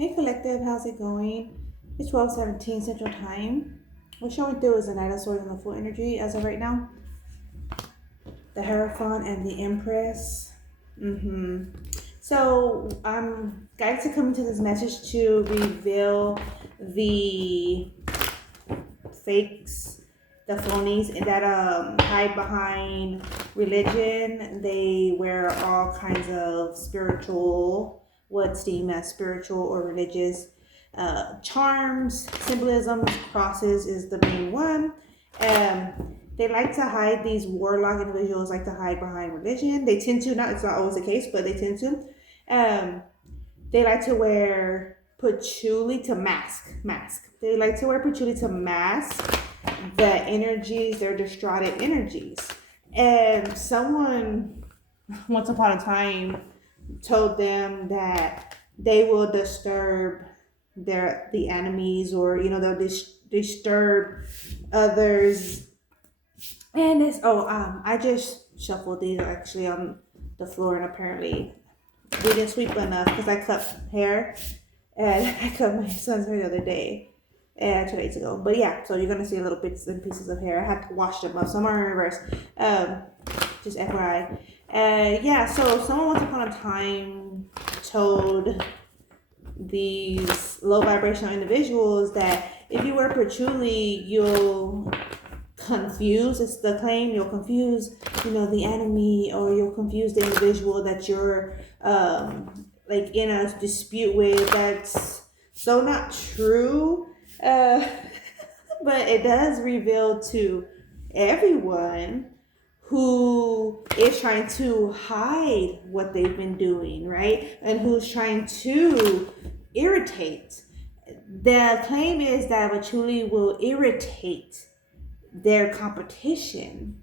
Hey Collective, how's it going? It's 12:17 Central Time. We're showing through is the Knight of Swords and the Full Energy as of right now. The Hierophant and the Empress. So I'm guided to come into this message to reveal the fakes, the phonies that hide behind religion. They wear all kinds of spiritual, what's deemed as spiritual or religious charms, symbolisms, crosses is the main one. They like to hide, these warlock individuals like to hide behind religion. They tend to, not, it's not always the case, but they tend to. Um, they like to wear patchouli to mask. They like to wear patchouli to mask the energies, their distraught energies. And someone once upon a time told them that they will disturb the enemies, or they'll disturb others. And I just shuffled these actually on the floor, and apparently we didn't sweep enough because I cut hair, and I cut my son's hair the other day, 2 days ago. But yeah, so you're gonna see little bits and pieces of hair. I had to wash them up. Some are in reverse. Just FYI. Yeah. So someone once upon a time told these low vibrational individuals that if you wear patchouli, you'll confuse, it's the claim, you'll confuse the enemy, or you'll confuse the individual that you're like in a dispute with. That's so not true. But it does reveal to everyone who is trying to hide what they've been doing, right? And who's trying to irritate. The claim is that patchouli will irritate their competition.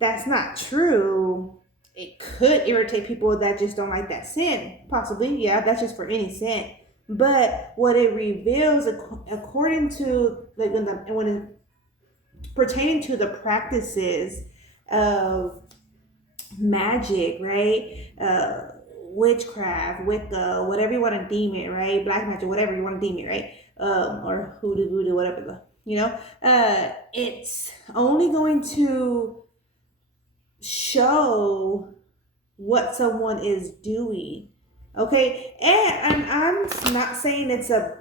That's not true. It could irritate people that just don't like that scent, possibly. Yeah, that's just for any scent. But what it reveals, according to when it's pertaining to the practices of magic, right? Witchcraft, Wicca, whatever you want to deem it, right? Black magic, whatever you want to deem it, right? Or hoodoo, voodoo, whatever. It's only going to show what someone is doing. Okay, and I'm not saying it's a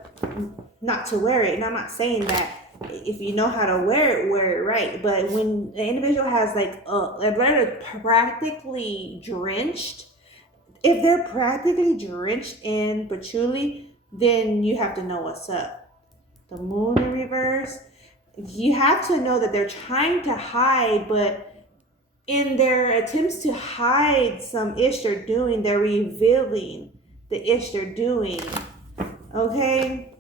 not to wear it, and I'm not saying that if you know how to wear it right. But when the individual has they're practically drenched, if they're practically drenched in patchouli, then you have to know what's up. The moon in reverse, you have to know that they're trying to hide, but in their attempts to hide some ish they're doing, they're revealing the ish they're doing. Okay?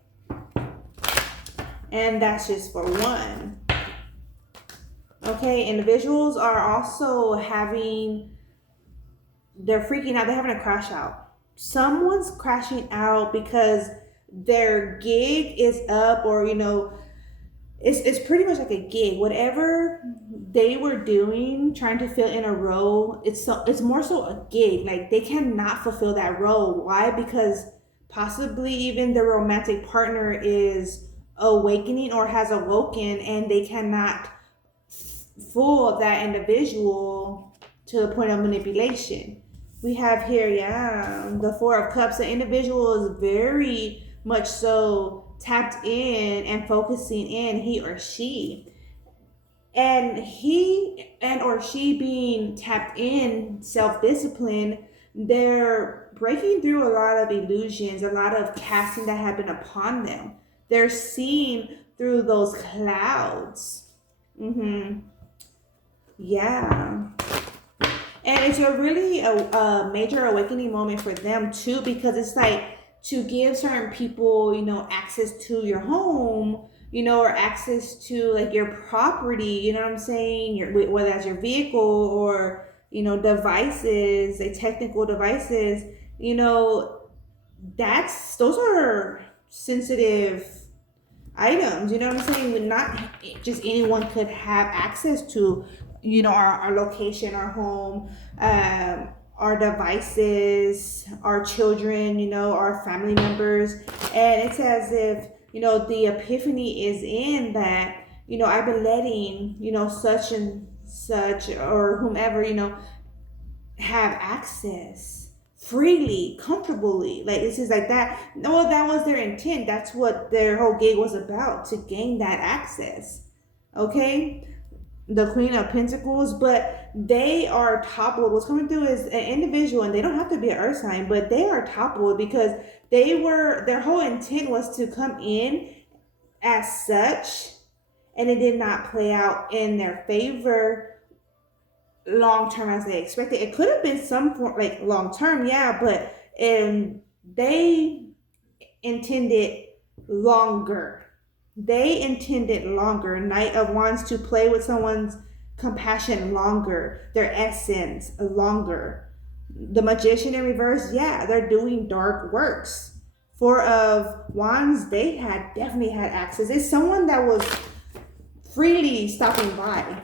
And that's just for one. Okay, individuals are also they're freaking out, they're having a crash out. Someone's crashing out because their gig is up, or it's pretty much like a gig. Whatever they were doing, trying to fill in a role, it's more so a gig. Like, they cannot fulfill that role. Why? Because possibly even the romantic partner is awakening or has awoken, and they cannot fool that individual to the point of manipulation. We have here, the Four of Cups. The individual is very much so tapped in and focusing in, he or she. And he and or she being tapped in, self-discipline, they're breaking through a lot of illusions, a lot of casting that have been upon them. They're seeing through those clouds. Yeah. And it's a really major awakening moment for them too, because it's like to give certain people, access to your home, or access to like your property, you know what I'm saying? Whether that's your vehicle or, devices, like technical devices, those are sensitive items, you know what I'm saying? Not just anyone could have access to, our location, our home, our devices, our children, our family members. And it's as if, the epiphany is in that, I've been letting, such and such or whomever, have access freely, comfortably. Like, this is like that. No, that was their intent. That's what their whole gig was about, to gain that access. Okay? The Queen of Pentacles, but they are toppled. What's coming through is an individual, and they don't have to be an earth sign, but they are toppled because their whole intent was to come in as such, and it did not play out in their favor long term as they expected. It could have been some form, like long term, yeah, but they intended longer. They intended longer. Knight of Wands, to play with someone's compassion longer, their essence longer. The Magician in reverse, yeah, they're doing dark works. Four of Wands, they definitely had access. It's someone that was freely stopping by.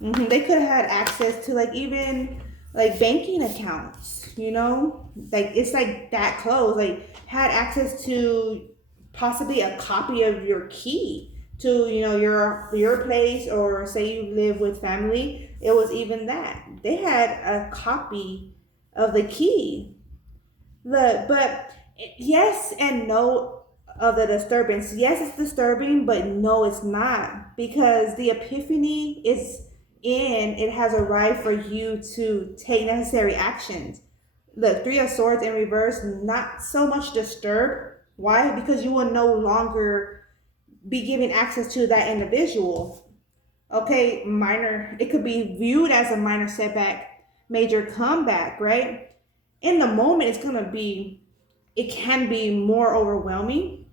They could have had access to even banking accounts, like it's like that close, like had access to possibly a copy of your key to your place, or say you live with family, it was even that they had a copy of the key. But yes and no of the disturbance. Yes, it's disturbing, but no, it's not, because the epiphany it has arrived for you to take necessary actions. The Three of Swords in reverse, not so much disturbed. Why? Because you will no longer be given access to that individual. Okay, it could be viewed as a minor setback, major comeback, right? In the moment, it can be more overwhelming,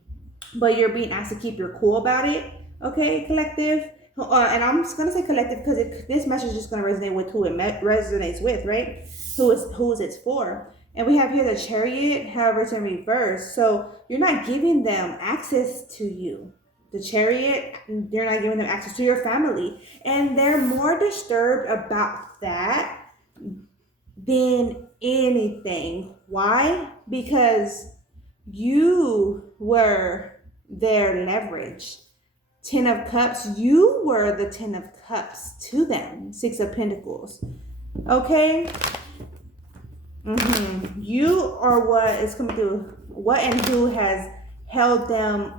but you're being asked to keep your cool about it. Okay, collective. And I'm just going to say collective because this message is just going to resonate with who it resonates with, right? Who is it's for. And we have here the Chariot, however, it's in reverse. So you're not giving them access to you. The Chariot, you're not giving them access to your family. And they're more disturbed about that than anything. Why? Because you were their leverage. 10 of Cups, you were the 10 of Cups to them. 6 of Pentacles. Okay? You are what is coming through. What and who has held them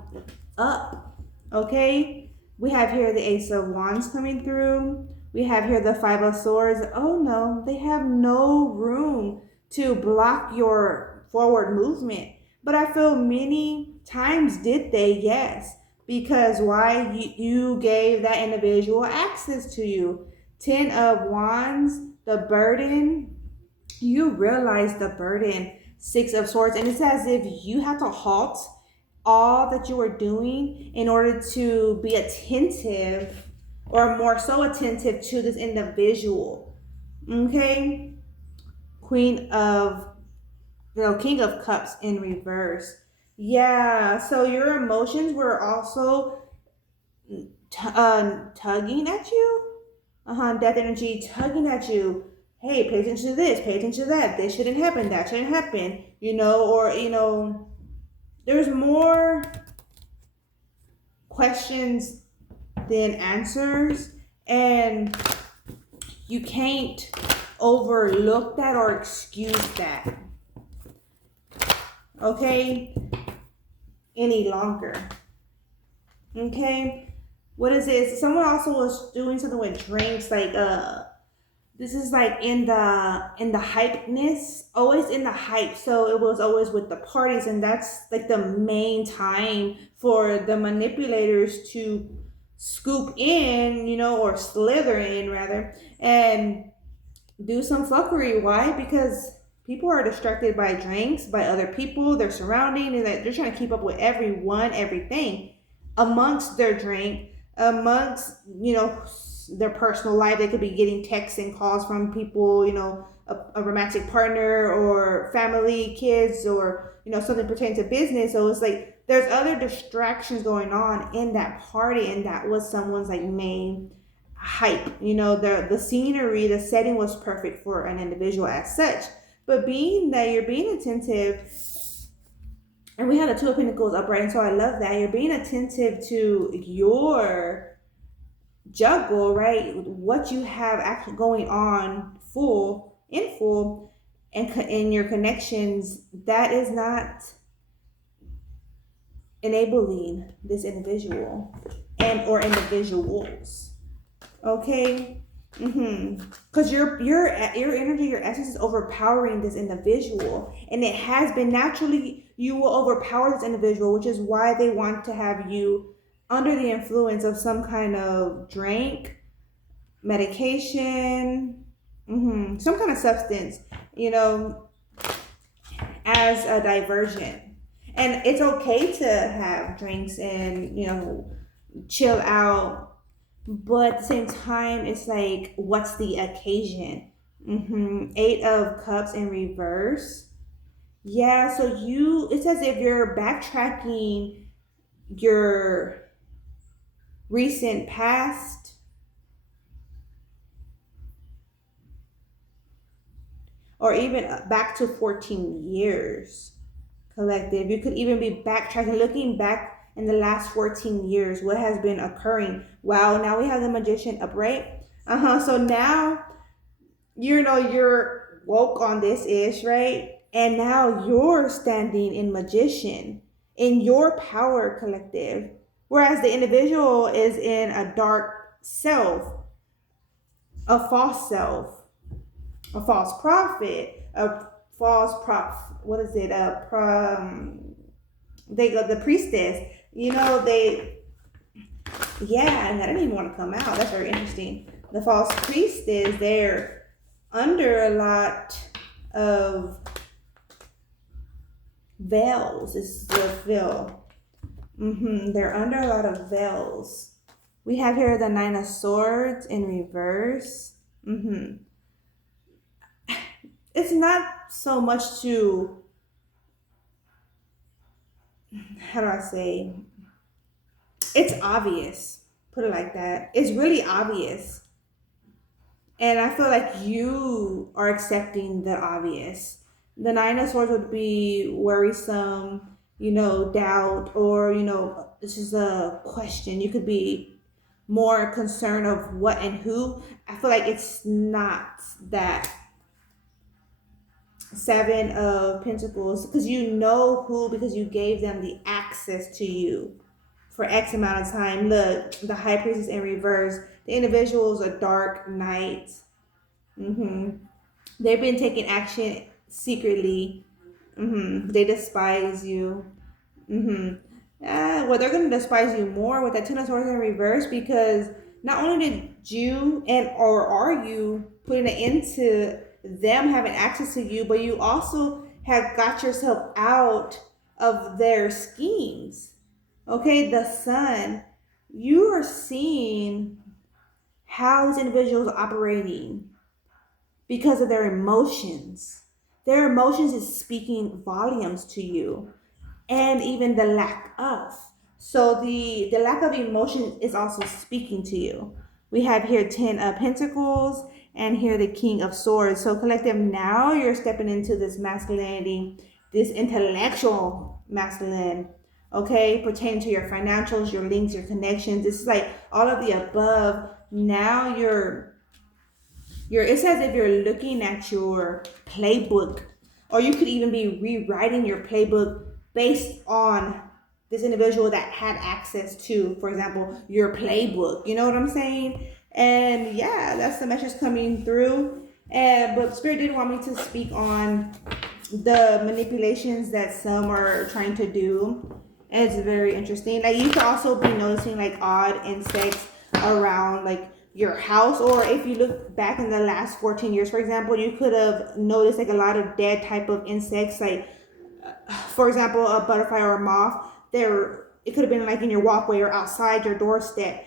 up. Okay? We have here the Ace of Wands coming through. We have here the Five of Swords. Oh no, they have no room to block your forward movement. But I feel many times did they, yes. Because why? You gave that individual access to you. 10 of Wands, the burden. You realize the burden. 6 of Swords. And it's as if you had to halt all that you were doing in order to be attentive, or more so attentive, to this individual. Okay? King of Cups in reverse. Yeah, so your emotions were also tugging at you. Death energy tugging at you. Hey, pay attention to this, pay attention to that. This shouldn't happen, that shouldn't happen. There's more questions than answers, and you can't overlook that or excuse that. Okay? Any longer. Okay? What is this? Someone also was doing something with drinks, like this is like in the hypeness, always in the hype. So it was always with the parties, and that's like the main time for the manipulators to scoop in, or slither in rather, and do some fuckery. Why? Because people are distracted by drinks, by other people, their surrounding, and that they're trying to keep up with everyone, everything amongst their drink, amongst, their personal life. They could be getting texts and calls from people, a romantic partner or family, kids, or, something pertaining to business. So it's like there's other distractions going on in that party, and that was someone's main hype. You know, the scenery, the setting was perfect for an individual as such. But being that you're being attentive, and we have the Two of Pentacles upright, and so I love that you're being attentive to your juggle, right? What you have actually going on full, and in your connections, that is not enabling this individual and or individuals. Okay. Because your energy, your essence is overpowering this individual, and it has been naturally. You will overpower this individual, which is why they want to have you under the influence of some kind of drink, medication, some kind of substance, you know, as a diversion. And it's okay to have drinks and, you know, chill out, but at the same time, it's like, what's the occasion? Eight of Cups in reverse. Yeah, so it's as if you're backtracking your recent past, or even back to 14 years, collective. You could even be backtracking, looking back in the last 14 years, what has been occurring. Wow, now we have the Magician upright. So now, you know, you're woke on this ish, right? And now you're standing in Magician, in your power, collective. Whereas the individual is in a dark self, a false self, a false prophet, a false what is it? They go, the priestess. You know, and that didn't even want to come out. That's very interesting. The false priestess, they're under a lot of veils. Is the feel. They're under a lot of veils. We have here the Nine of Swords in reverse. It's not so much to, how do I say, it's obvious. Put it like that. It's really obvious. And I feel like you are accepting the obvious. The Nine of Swords would be worrisome, you know, doubt, or, you know, this is a question. You could be more concerned of what and who. I feel like it's not that. Seven of Pentacles, because you know who, because you gave them the access to you for X amount of time. Look, the High Priestess in reverse. The individual is a dark knight. They've been taking action secretly. They despise you. Well, they're going to despise you more with that Ten of Swords in reverse, because not only did you or are you putting it into them having access to you, but you also have got yourself out of their schemes. Okay, the Sun, you are seeing how these individuals are operating because of their emotions. Their emotions is speaking volumes to you, and even the lack of. So the lack of emotion is also speaking to you. We have here 10 of Pentacles, and here the King of Swords. So collective, now you're stepping into this masculinity, this intellectual masculine, okay, pertaining to your financials, your links, your connections. This is like all of the above. Now it's as if you're looking at your playbook, or you could even be rewriting your playbook based on this individual that had access to, for example, your playbook. You know what I'm saying? And yeah, that's the message coming through. But Spirit did want me to speak on the manipulations that some are trying to do. And it's very interesting. Like, you could also be noticing like odd insects around like your house, or if you look back in the last 14 years, for example, you could have noticed like a lot of dead type of insects, like for example, a butterfly or a moth. It could have been like in your walkway or outside your doorstep.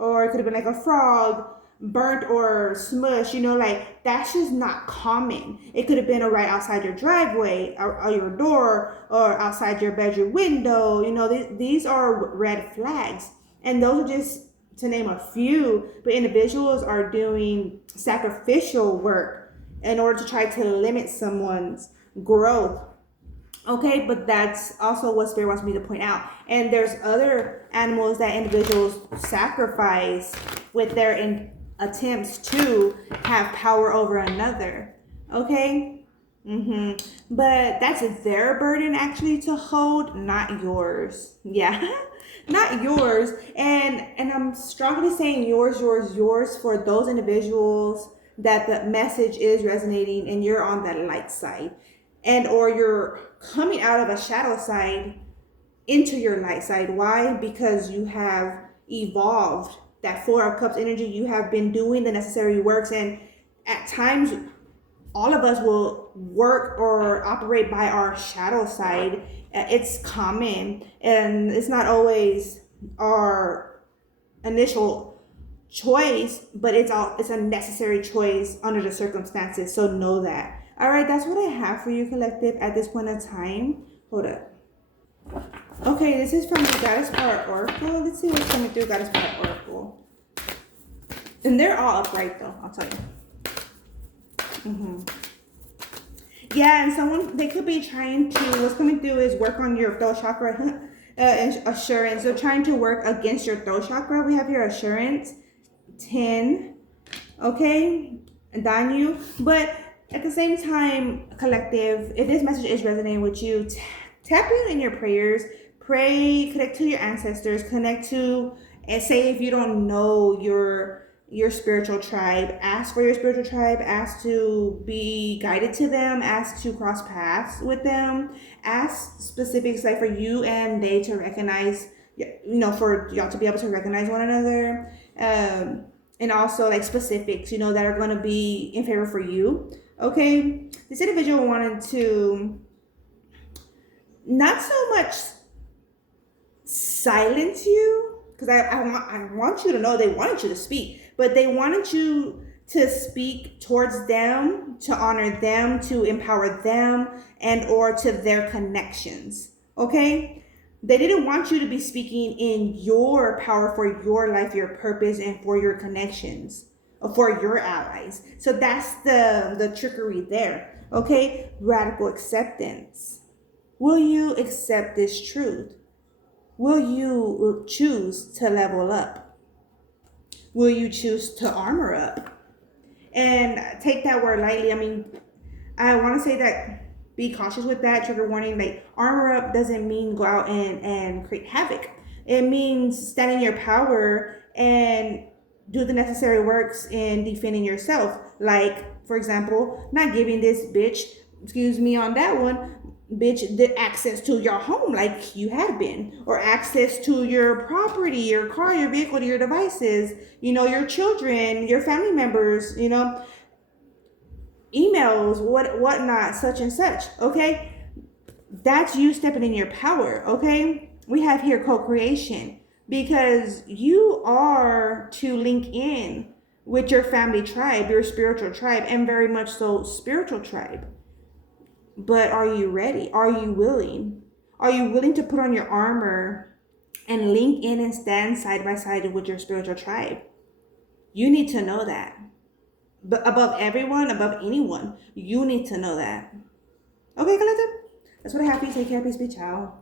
Or it could have been like a frog, burnt or smushed, you know, like that's just not common. It could have been right outside your driveway or your door, or outside your bedroom window. You know, these are red flags, and those are just to name a few, but individuals are doing sacrificial work in order to try to limit someone's growth. Okay, but that's also what Spirit wants me to point out. And there's other animals that individuals sacrifice with their attempts to have power over another. Okay? But that's their burden actually to hold, not yours. Yeah. Not yours. And I'm strongly saying yours for those individuals that the message is resonating and you're on that light side, and or you're coming out of a shadow side into your light side. Why? Because you have evolved that Four of Cups energy. You have been doing the necessary works, and at times all of us will work or operate by our shadow side. It's common, and it's not always our initial choice, but it's a necessary choice under the circumstances. So know that. All right, that's what I have for you, collective, at this point in time. Hold up. Okay, this is from the Goddess Power Oracle. Let's see what's coming through Goddess Power Oracle. And they're all upright, though, I'll tell you. Yeah, and someone, they could be trying to, what's coming through is work on your throat chakra assurance. So trying to work against your throat chakra. We have your assurance, 10, okay, Danu. But at the same time, collective, if this message is resonating with you, tap in your prayers. Pray, connect to your ancestors, connect to, and say if you don't know your spiritual tribe, ask for your spiritual tribe, ask to be guided to them, ask to cross paths with them, ask specifics like for you and they to recognize, for y'all to be able to recognize one another, and also like specifics, that are going to be in favor for you. Okay, this individual wanted to not so much silence you, because I want you to know they wanted you to speak, but they wanted you to speak towards them, to honor them, to empower them, and or to their connections. Okay? They didn't want you to be speaking in your power for your life, your purpose, and for your connections, or for your allies. So that's the trickery there. Okay? Radical acceptance. Will you accept this truth? Will you choose to level up? Will you choose to armor up? And take that word lightly. I mean, I want to say that be cautious with that. Trigger warning, like armor up doesn't mean go out and create havoc. It means stand in your power and do the necessary works in defending yourself. Like, for example, not giving this bitch, excuse me on that one, bitch, the access to your home like you had been, or access to your property, your car, your vehicle, your devices, your children, your family members, emails, whatnot, such and such. Okay, that's you stepping in your power. Okay, we have here co-creation, because you are to link in with your family tribe, your spiritual tribe, and very much so spiritual tribe. But are you ready? Are you willing? Are you willing to put on your armor and link in and stand side by side with your spiritual tribe? You need to know that. But above everyone, above anyone, you need to know that. Okay, collective? That's what I have for you. Take care. Peace be. Ciao.